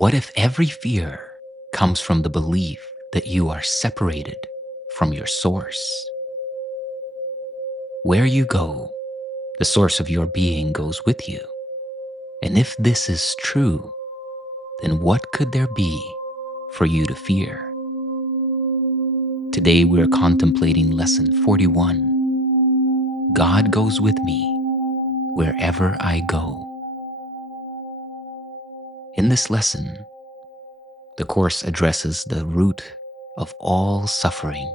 What if every fear comes from the belief that you are separated from your source? Where you go, the source of your being goes with you. And if this is true, then what could there be for you to fear? Today we are contemplating lesson 41. God goes with me wherever I go. In this lesson, the Course addresses the root of all suffering.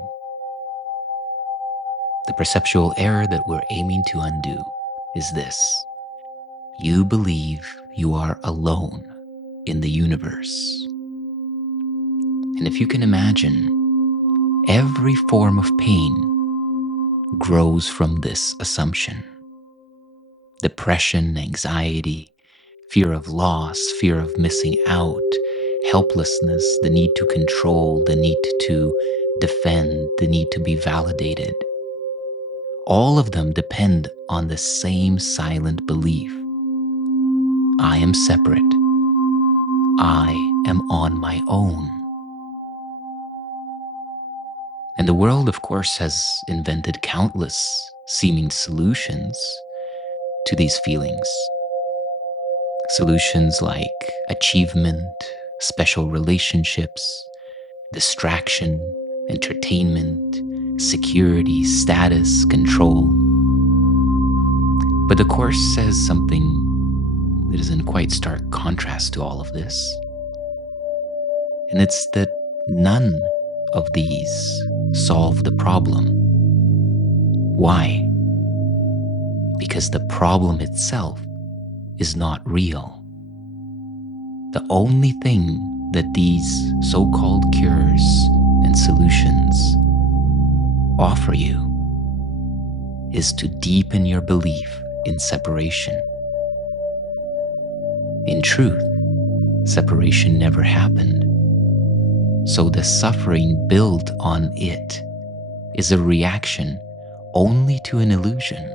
The perceptual error that we're aiming to undo is this: you believe you are alone in the universe. And if you can imagine, every form of pain grows from this assumption. Depression, anxiety, fear of loss, fear of missing out, helplessness, the need to control, the need to defend, the need to be validated. All of them depend on the same silent belief. I am separate. I am on my own. And the world, of course, has invented countless seeming solutions to these feelings. Solutions like achievement, special relationships, distraction, entertainment, security, status, control. But the Course says something that is in quite stark contrast to all of this. And it's that none of these solve the problem. Why? Because the problem itself is not real. The only thing that these so-called cures and solutions offer you is to deepen your belief in separation. In truth, separation never happened. So the suffering built on it is a reaction only to an illusion.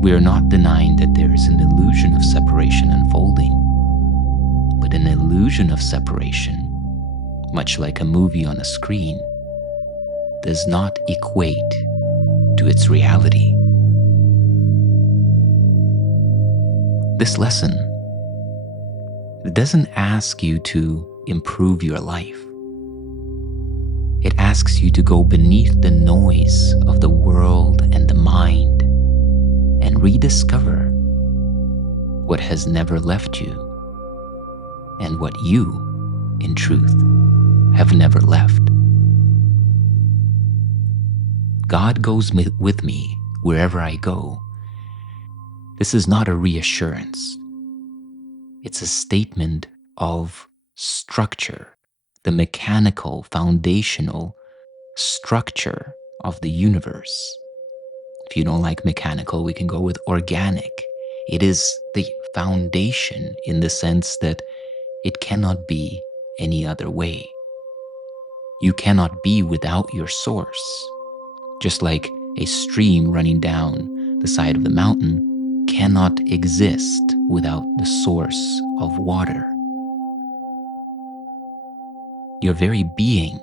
We are not denying that there is an illusion of separation unfolding, but an illusion of separation, much like a movie on a screen, does not equate to its reality. This lesson doesn't ask you to improve your life. It asks you to go beneath the noise of the world and the mind and rediscover what has never left you and what you, in truth, have never left. God goes with me wherever I go. This is not a reassurance. It's a statement of structure, the mechanical, foundational structure of the universe. If you don't like mechanical, we can go with organic. It is the foundation in the sense that it cannot be any other way. You cannot be without your source. Just like a stream running down the side of the mountain cannot exist without the source of water. Your very being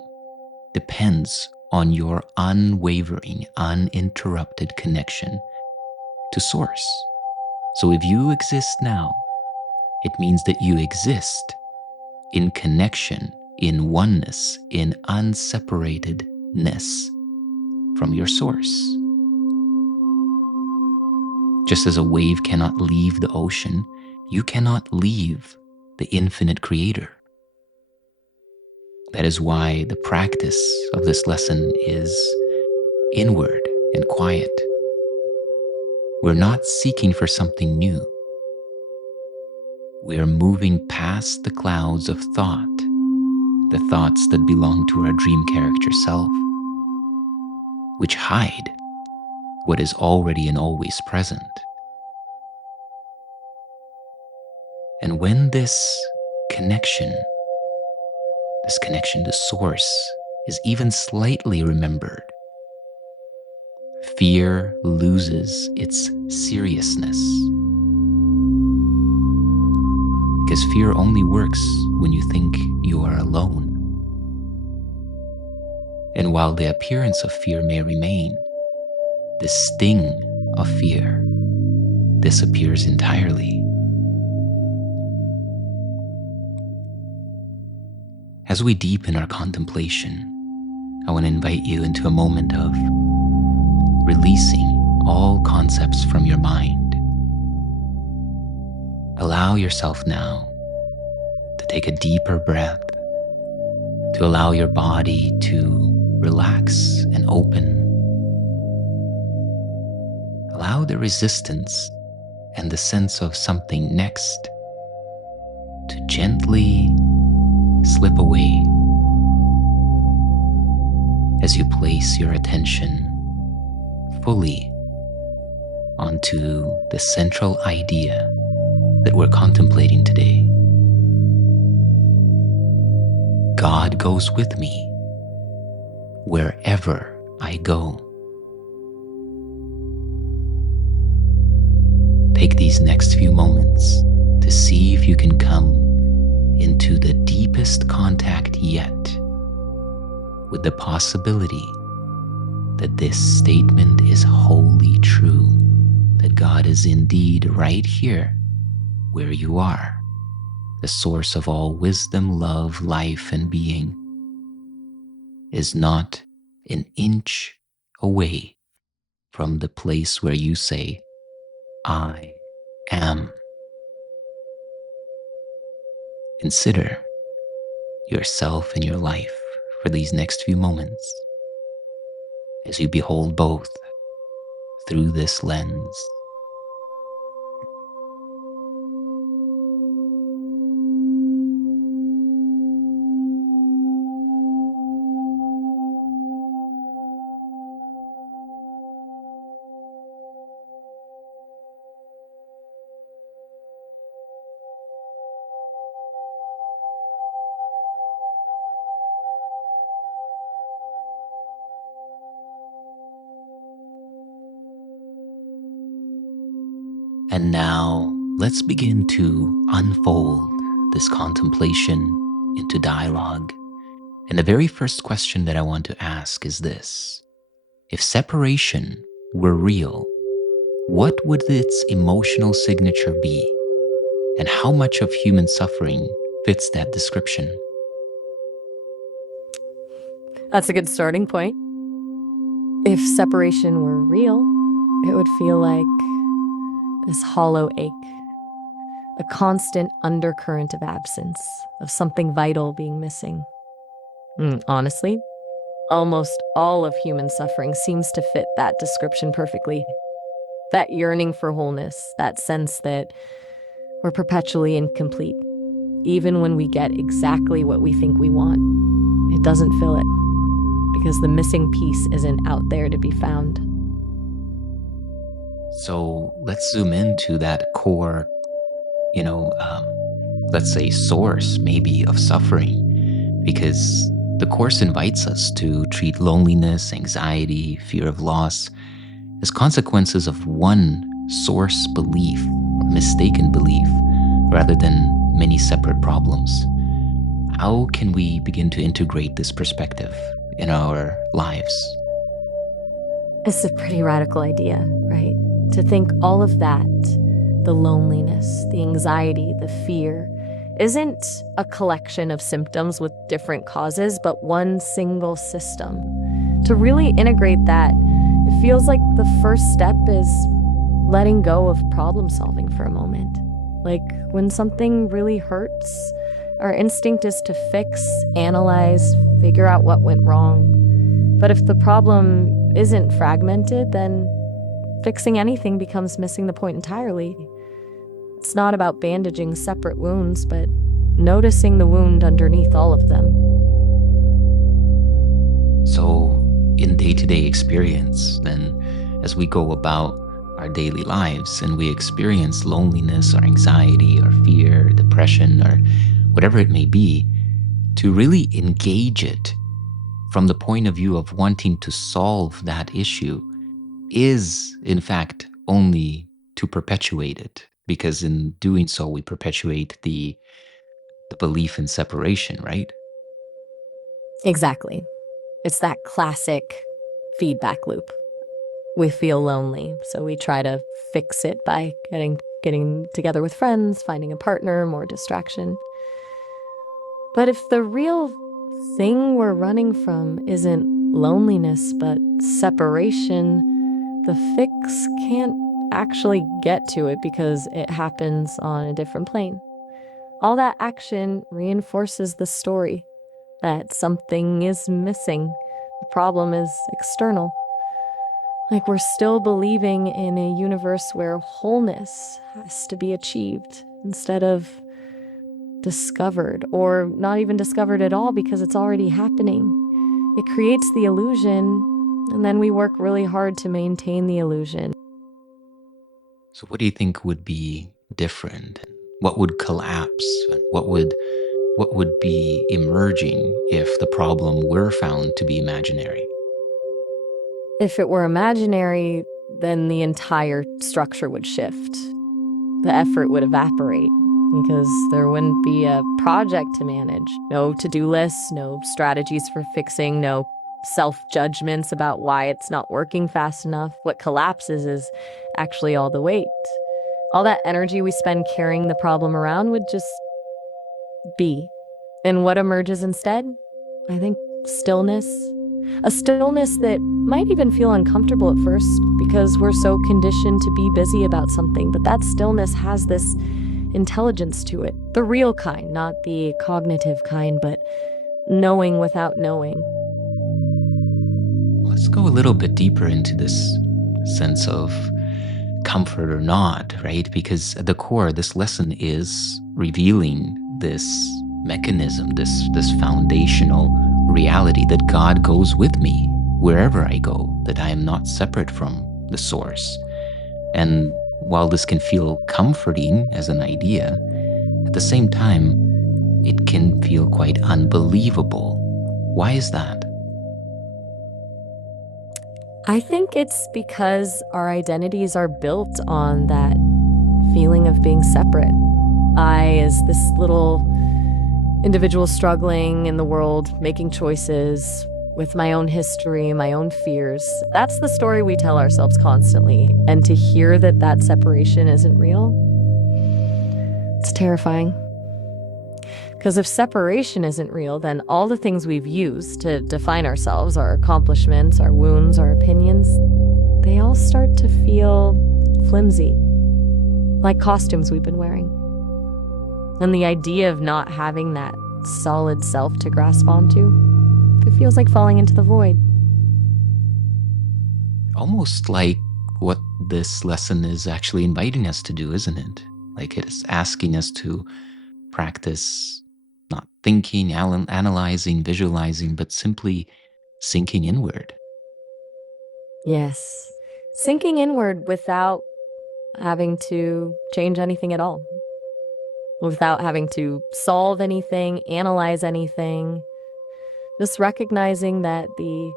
depends on your unwavering, uninterrupted connection to source. So if you exist now, it means that you exist in connection, in oneness, in unseparatedness from your source. Just as a wave cannot leave the ocean, you cannot leave the infinite creator. That is why the practice of this lesson is inward and quiet. We're not seeking for something new. We are moving past the clouds of thought, the thoughts that belong to our dream character self, which hide what is already and always present. And when this connection to source is even slightly remembered, fear loses its seriousness. because fear only works when you think you are alone. And while the appearance of fear may remain, the sting of fear disappears entirely. As we deepen our contemplation, I want to invite you into a moment of releasing all concepts from your mind. Allow yourself now to take a deeper breath, to allow your body to relax and open. Allow the resistance and the sense of something next to gently slip away as you place your attention fully onto the central idea that we're contemplating today. God goes with me wherever I go. Take these next few moments to see if you can come into the deepest contact yet with the possibility that this statement is wholly true, that God is indeed right here where you are, the source of all wisdom, love, life, and being, is not an inch away from the place where you say, I am. Consider yourself and your life for these next few moments as you behold both through this lens. And now let's begin to unfold this contemplation into dialogue. And the very first question that I want to ask is this: if separation were real, what would its emotional signature be? And how much of human suffering fits that description? That's a good starting point. If separation were real, it would feel like this hollow ache, a constant undercurrent of absence, of something vital being missing. Honestly, almost all of human suffering seems to fit that description perfectly. That yearning for wholeness, that sense that we're perpetually incomplete. Even when we get exactly what we think we want, it doesn't fill it, because the missing piece isn't out there to be found. So let's zoom into that core, let's say source maybe of suffering, because the Course invites us to treat loneliness, anxiety, fear of loss as consequences of one source belief, or mistaken belief, rather than many separate problems. How can we begin to integrate this perspective in our lives? It's a pretty radical idea, right? To think all of that, the loneliness, the anxiety, the fear, isn't a collection of symptoms with different causes, but one single system. To really integrate that, it feels like the first step is letting go of problem solving for a moment. Like when something really hurts, our instinct is to fix, analyze, figure out what went wrong. But if the problem isn't fragmented, then fixing anything becomes missing the point entirely. It's not about bandaging separate wounds, but noticing the wound underneath all of them. So, in day-to-day experience, then, as we go about our daily lives and we experience loneliness or anxiety or fear, depression, or whatever it may be, to really engage it from the point of view of wanting to solve that issue is, in fact, only to perpetuate it, because in doing so, we perpetuate the belief in separation, right? Exactly. It's that classic feedback loop. We feel lonely, so we try to fix it by getting together with friends, finding a partner, more distraction. But if the real thing we're running from isn't loneliness but separation, the fix can't actually get to it because it happens on a different plane. All that action reinforces the story that something is missing. The problem is external. Like we're still believing in a universe where wholeness has to be achieved instead of discovered, or not even discovered at all because it's already happening. It creates the illusion, and then we work really hard to maintain the illusion. So what do you think would be different? What would collapse? What would be emerging if the problem were found to be imaginary? If it were imaginary, then the entire structure would shift. The effort would evaporate because there wouldn't be a project to manage. No to-do lists, no strategies for fixing, no self-judgments about why it's not working fast enough. What collapses is actually all the weight. All that energy we spend carrying the problem around would just be. And what emerges instead? I think stillness. A stillness that might even feel uncomfortable at first because we're so conditioned to be busy about something, but that stillness has this intelligence to it. The real kind, not the cognitive kind, but knowing without knowing. Let's go a little bit deeper into this sense of comfort or not, right? Because at the core, this lesson is revealing this mechanism, this foundational reality that God goes with me wherever I go, that I am not separate from the source. And while this can feel comforting as an idea, at the same time, it can feel quite unbelievable. Why is that? I think it's because our identities are built on that feeling of being separate. I, as this little individual struggling in the world, making choices with my own history, my own fears. That's the story we tell ourselves constantly. And to hear that that separation isn't real, it's terrifying. Because if separation isn't real, then all the things we've used to define ourselves, our accomplishments, our wounds, our opinions, they all start to feel flimsy, like costumes we've been wearing. And the idea of not having that solid self to grasp onto, it feels like falling into the void. Almost like what this lesson is actually inviting us to do, isn't it? Like it is asking us to practice not thinking, analyzing, visualizing, but simply sinking inward. Yes. Sinking inward without having to change anything at all. Without having to solve anything, analyze anything. Just recognizing that the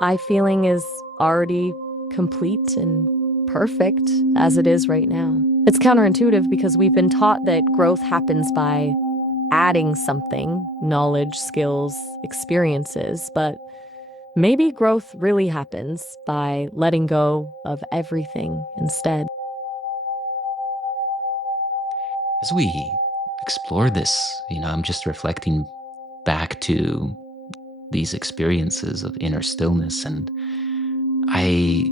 I feeling is already complete and perfect as it is right now. It's counterintuitive because we've been taught that growth happens by adding something, knowledge, skills, experiences, but maybe growth really happens by letting go of everything instead. As we explore this, I'm just reflecting back to these experiences of inner stillness, and I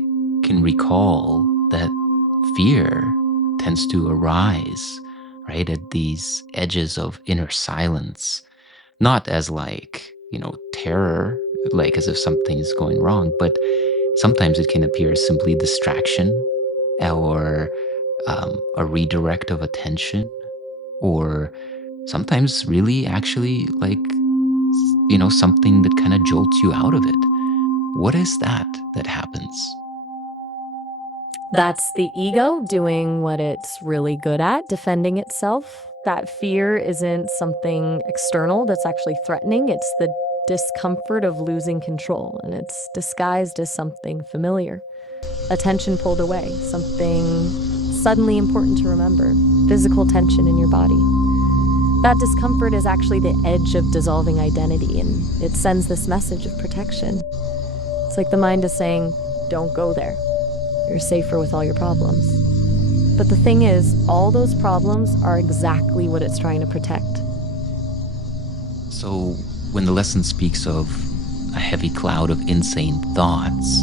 can recall that fear tends to arise right at these edges of inner silence, not as terror, like as if something's going wrong, but sometimes it can appear as simply distraction, or a redirect of attention, or sometimes really actually something that kind of jolts you out of it. What is that happens? That's the ego doing what it's really good at, defending itself. That fear isn't something external that's actually threatening. It's the discomfort of losing control, and it's disguised as something familiar. Attention pulled away, something suddenly important to remember, physical tension in your body. That discomfort is actually the edge of dissolving identity, and it sends this message of protection. It's like the mind is saying, don't go there. You're safer with all your problems. But the thing is, all those problems are exactly what it's trying to protect. So, when the lesson speaks of a heavy cloud of insane thoughts,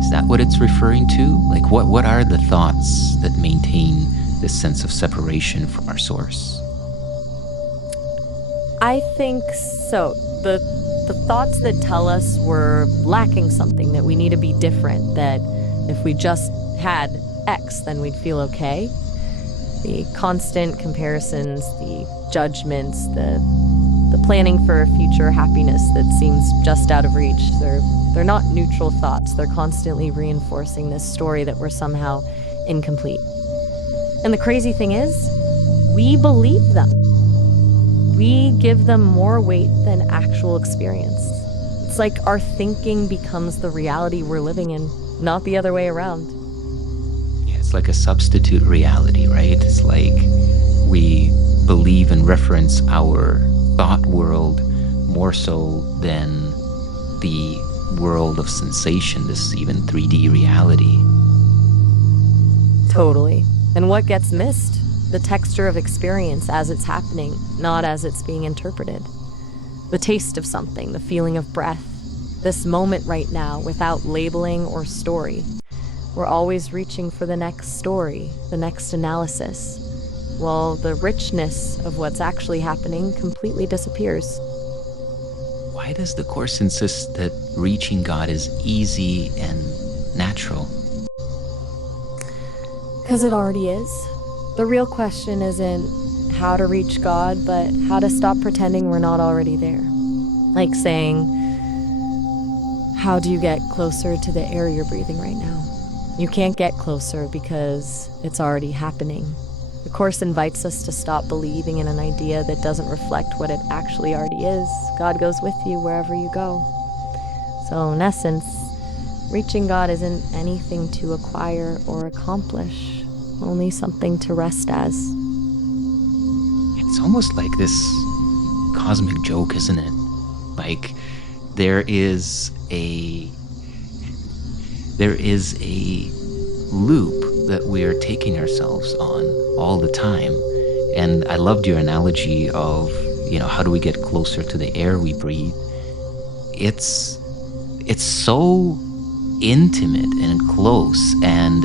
is that what it's referring to? Like, what are the thoughts that maintain this sense of separation from our source? I think so. The thoughts that tell us we're lacking something, that we need to be different, that if we just had X, then we'd feel okay. The constant comparisons, the judgments, the planning for future happiness that seems just out of reach. They're not neutral thoughts. They're constantly reinforcing this story that we're somehow incomplete. And the crazy thing is, we believe them. We give them more weight than actual experience. It's like our thinking becomes the reality we're living in, not the other way around. Yeah, it's like a substitute reality, right? It's like we believe and reference our thought world more so than the world of sensation, this even 3D reality. Totally. And what gets missed? The texture of experience as it's happening, not as it's being interpreted. The taste of something, the feeling of breath, this moment right now without labeling or story. We're always reaching for the next story, the next analysis. Well, the richness of what's actually happening completely disappears. Why does the Course insist that reaching God is easy and natural? Because it already is. The real question isn't how to reach God, but how to stop pretending we're not already there. Like saying, how do you get closer to the air you're breathing right now? You can't get closer because it's already happening. The Course invites us to stop believing in an idea that doesn't reflect what it actually already is. God goes with you wherever you go. So in essence, reaching God isn't anything to acquire or accomplish. Only something to rest as. It's almost like this cosmic joke, isn't it? Like there is a loop that we are taking ourselves on all the time. And I loved your analogy of, how do we get closer to the air we breathe? It's so intimate and close and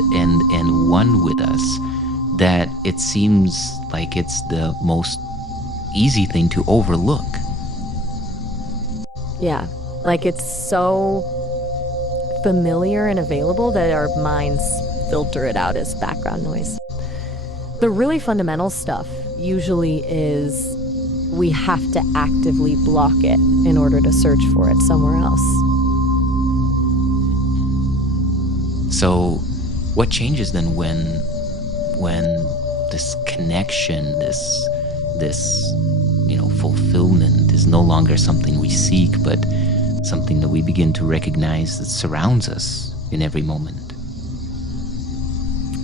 one with us that it seems like it's the most easy thing to overlook. Yeah, like it's so familiar and available that our minds filter it out as background noise. The really fundamental stuff usually is we have to actively block it in order to search for it somewhere else. So what changes then when this connection, this fulfillment is no longer something we seek, but something that we begin to recognize that surrounds us in every moment?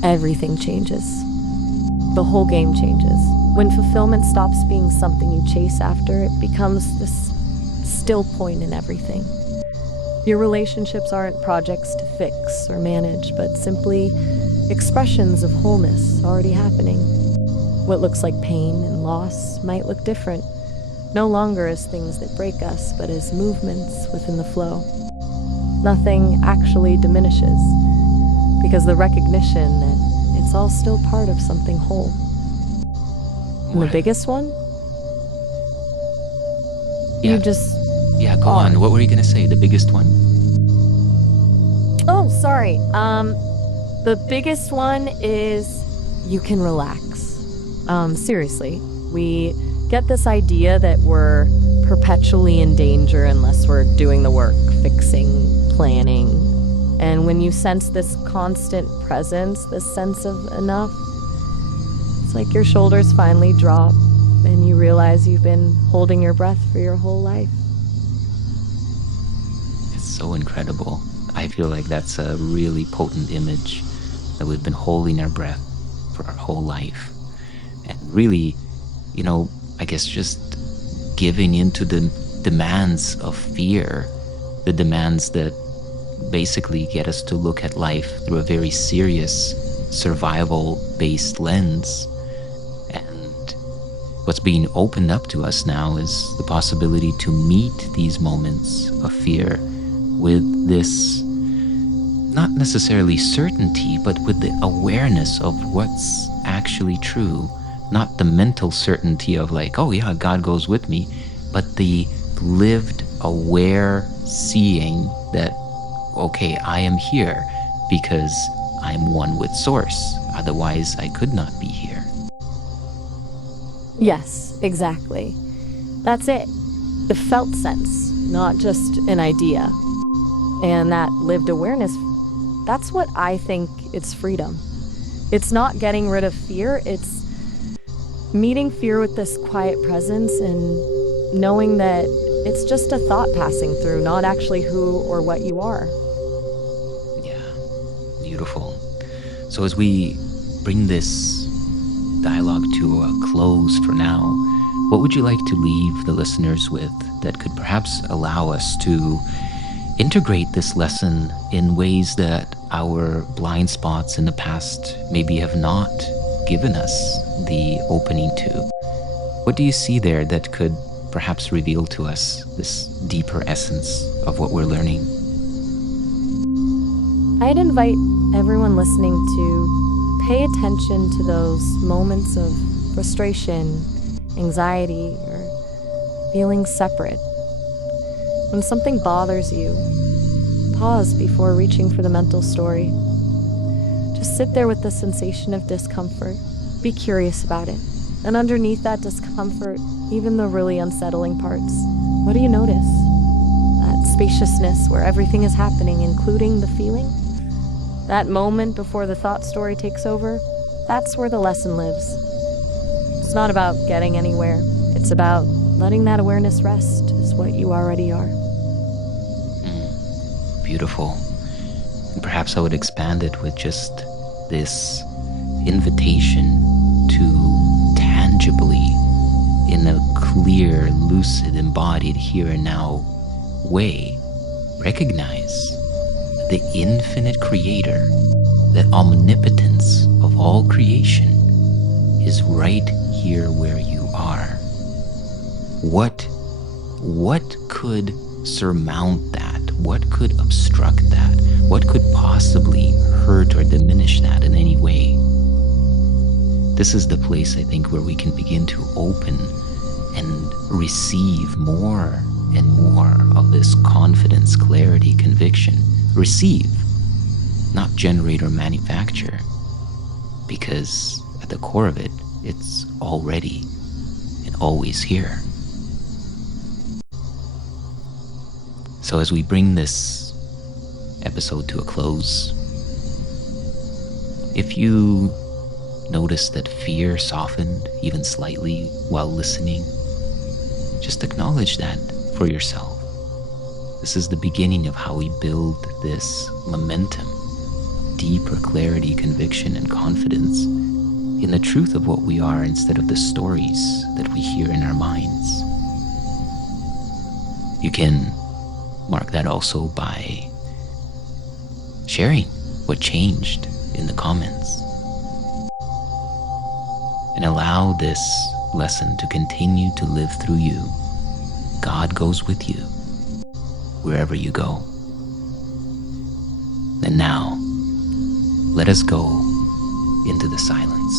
Everything changes. The whole game changes. When fulfillment stops being something you chase after, it becomes this still point in everything. Your relationships aren't projects to fix or manage, but simply expressions of wholeness already happening. What looks like pain and loss might look different, no longer as things that break us, but as movements within the flow. Nothing actually diminishes, because the recognition that it's all still part of something whole. And the biggest one? Yeah. You just Yeah, go on. What were you going to say? The biggest one? Oh, sorry. The biggest one is you can relax. Seriously, we get this idea that we're perpetually in danger unless we're doing the work, fixing, planning. And when you sense this constant presence, this sense of enough, it's like your shoulders finally drop and you realize you've been holding your breath for your whole life. It's so incredible. I feel like that's a really potent image, that we've been holding our breath for our whole life. And really, I guess just giving into the demands of fear, the demands that basically get us to look at life through a very serious survival-based lens. And what's being opened up to us now is the possibility to meet these moments of fear with this, not necessarily certainty, but with the awareness of what's actually true. Not the mental certainty of like, oh yeah, God goes with me, but the lived, aware seeing that, okay, I am here because I'm one with Source. Otherwise, I could not be here. Yes, exactly. That's it. The felt sense, not just an idea. And that lived awareness, that's what I think it's freedom. It's not getting rid of fear, it's meeting fear with this quiet presence and knowing that it's just a thought passing through, not actually who or what you are. Yeah, beautiful. So as we bring this dialogue to a close for now, what would you like to leave the listeners with that could perhaps allow us to integrate this lesson in ways that our blind spots in the past maybe have not given us the opening to? What do you see there that could perhaps reveal to us this deeper essence of what we're learning? I'd invite everyone listening to pay attention to those moments of frustration, anxiety, or feeling separate. When something bothers you, pause before reaching for the mental story. Just sit there with the sensation of discomfort. Be curious about it. And underneath that discomfort, even the really unsettling parts, what do you notice? That spaciousness where everything is happening, including the feeling? That moment before the thought story takes over? That's where the lesson lives. It's not about getting anywhere. It's about letting that awareness rest is what you already are. Beautiful. And perhaps I would expand it with just this invitation to tangibly, in a clear, lucid, embodied here and now way, recognize the infinite creator, the omnipotence of all creation is right here where you are. What could surmount that? What could obstruct that? What could possibly hurt or diminish that in any way? This is the place, I think, where we can begin to open and receive more and more of this confidence, clarity, conviction. Receive, not generate or manufacture, because at the core of it, it's already and always here. So as we bring this episode to a close, if you notice that fear softened even slightly while listening, just acknowledge that for yourself. This is the beginning of how we build this momentum, deeper clarity, conviction, and confidence in the truth of what we are instead of the stories that we hear in our minds. You can mark that also by sharing what changed in the comments. And allow this lesson to continue to live through you. God goes with you wherever you go. And now, let us go into the silence.